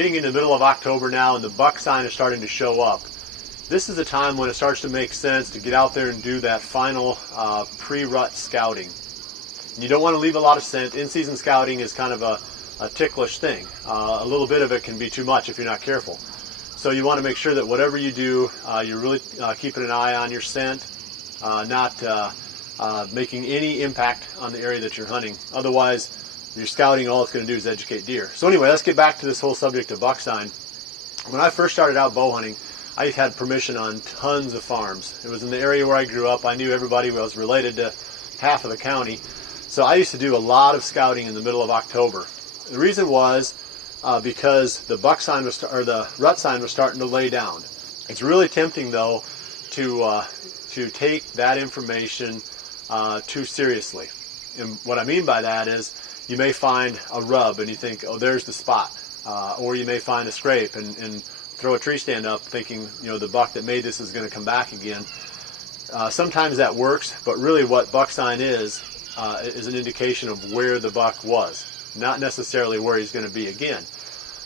getting into the middle of October now and the buck sign is starting to show up. This is the time when it starts to make sense to get out there and do that final pre-rut scouting. You don't want to leave a lot of scent. In-season scouting is kind of a ticklish thing. A little bit of it can be too much if you're not careful. So you want to make sure that whatever you do, you're really keeping an eye on your scent, not making any impact on the area that you're hunting. Otherwise, your scouting, all it's going to do is educate deer. So anyway, let's get back to this whole subject of buck sign. When I first started out bow hunting, I had permission on tons of farms. It was in the area where I grew up. I knew everybody. I was related to half of the county. So I used to do a lot of scouting in the middle of October. The reason was because the buck sign was, or the rut sign was starting to lay down. It's really tempting though to take that information too seriously. And what I mean by that is you may find a rub and you think, oh, there's the spot. Or you may find a scrape and throw a tree stand up thinking, the buck that made this is going to come back again. Sometimes that works, but really what buck sign is an indication of where the buck was, not necessarily where he's going to be again.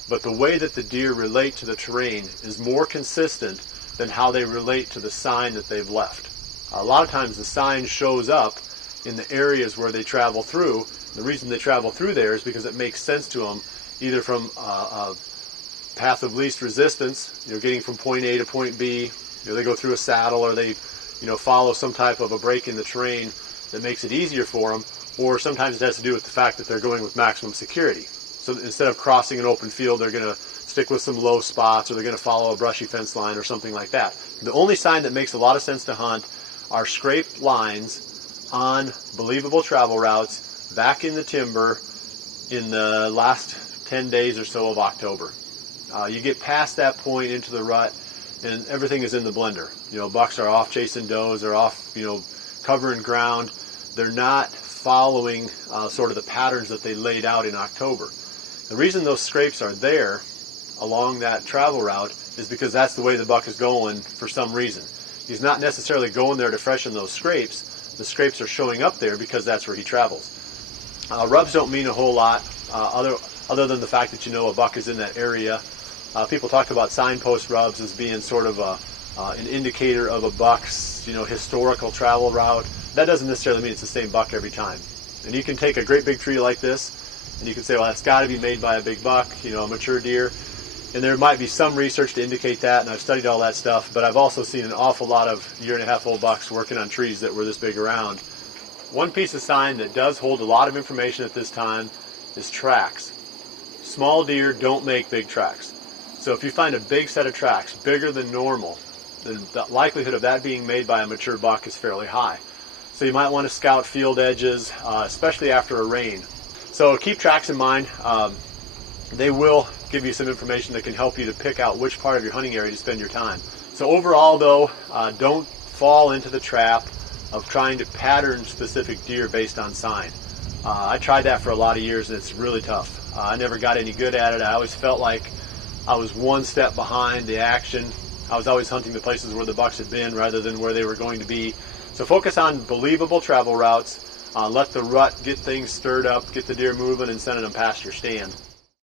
But the way that the deer relate to the terrain is more consistent than how they relate to the sign that they've left. A lot of times the sign shows up in the areas where they travel through. The reason they travel through there is because it makes sense to them, either from a path of least resistance, getting from point A to point B, they go through a saddle, or they, follow some type of a break in the terrain that makes it easier for them, or sometimes it has to do with the fact that they're going with maximum security. So instead of crossing an open field, they're going to stick with some low spots, or they're going to follow a brushy fence line or something like that. The only sign that makes a lot of sense to hunt are scraped lines on believable travel routes back in the timber in the last 10 days or so of October. You get past that point into the rut and everything is in the blender. Bucks are off chasing does, they're off, covering ground. They're not following sort of the patterns that they laid out in October. The reason those scrapes are there along that travel route is because that's the way the buck is going for some reason. He's not necessarily going there to freshen those scrapes. The scrapes are showing up there because that's where he travels. Rubs don't mean a whole lot other than the fact that a buck is in that area. People talk about signpost rubs as being sort of an indicator of a buck's historical travel route. That doesn't necessarily mean it's the same buck every time. And you can take a great big tree like this and you can say, well, that's got to be made by a big buck, a mature deer. And there might be some research to indicate that, and I've studied all that stuff, but I've also seen an awful lot of year-and-a-half-old bucks working on trees that were this big around. One piece of sign that does hold a lot of information at this time is tracks. Small deer don't make big tracks. So if you find a big set of tracks, bigger than normal, then the likelihood of that being made by a mature buck is fairly high. So you might want to scout field edges, especially after a rain. So keep tracks in mind. They will give you some information that can help you to pick out which part of your hunting area to spend your time. So overall though, don't fall into the trap of trying to pattern specific deer based on sign. I tried that for a lot of years and it's really tough. I never got any good at it. I always felt like I was one step behind the action. I was always hunting the places where the bucks had been rather than where they were going to be. So focus on believable travel routes. Let the rut get things stirred up, get the deer moving and sending them past your stand.